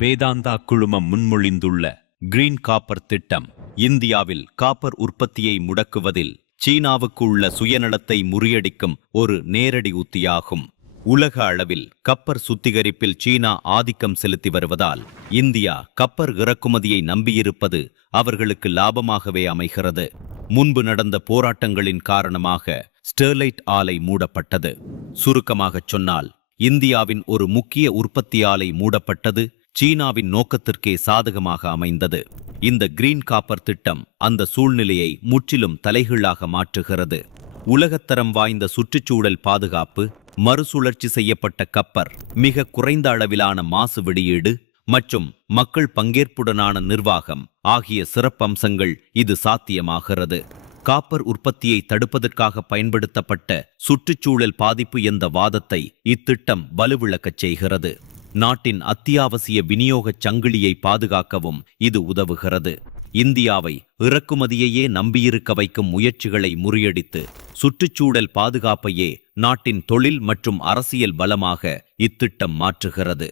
வேதாந்தா குழுமம் முன்மொழிந்துள்ள green copper திட்டம் இந்தியாவில் காப்பர் உற்பத்தியை முடக்குவதில் சீனாவுக்கு உள்ள சுயநலத்தை முறியடிக்கும் ஒரு நேரடி உத்தியாகும். உலக அளவில் கப்பர் சுத்திகரிப்பில் சீனா ஆதிக்கம் செலுத்தி வருவதால் இந்தியா கப்பர் இறக்குமதியை நம்பியிருப்பது அவர்களுக்கு லாபமாகவே அமைகிறது. முன்பு நடந்த போராட்டங்களின் காரணமாக ஸ்டெர்லைட் ஆலை மூடப்பட்டது. சுருக்கமாகச் சொன்னால், இந்தியாவின் ஒரு முக்கிய உற்பத்தி ஆலை மூடப்பட்டது சீனாவின் நோக்கத்திற்கே சாதகமாக அமைந்தது. இந்த கிரீன் காப்பர் திட்டம் அந்த சூழ்நிலையை முற்றிலும் தலைகீழாக மாற்றுகிறது. உலகத்தரம் வாய்ந்த சுற்றுச்சூழல் பாதுகாப்பு, மறுசுழற்சி செய்யப்பட்ட கப்பர், மிக குறைந்த அளவிலான மாசு வெளியீடு மற்றும் மக்கள் பங்கேற்புடனான நிர்வாகம் ஆகிய சிறப்பம்சங்கள் இது சாத்தியமாகிறது. காப்பர் உற்பத்தியை தடுப்பதற்காக பயன்படுத்தப்பட்ட சுற்றுச்சூழல் பாதிப்பு என்ற வாதத்தை இத்திட்டம் வலுவிழக்கச் செய்கிறது. நாட்டின் அத்தியாவசிய விநியோகச் சங்கிலியை பாதுகாக்கவும் இது உதவுகிறது. இந்தியாவை இறக்குமதியையே நம்பியிருக்க வைக்கும் முயற்சிகளை முறியடித்து சுற்றுச்சூழல் பாதுகாப்பையே நாட்டின் தொழில் மற்றும் அரசியல் பலமாக இத்திட்டம் மாற்றுகிறது.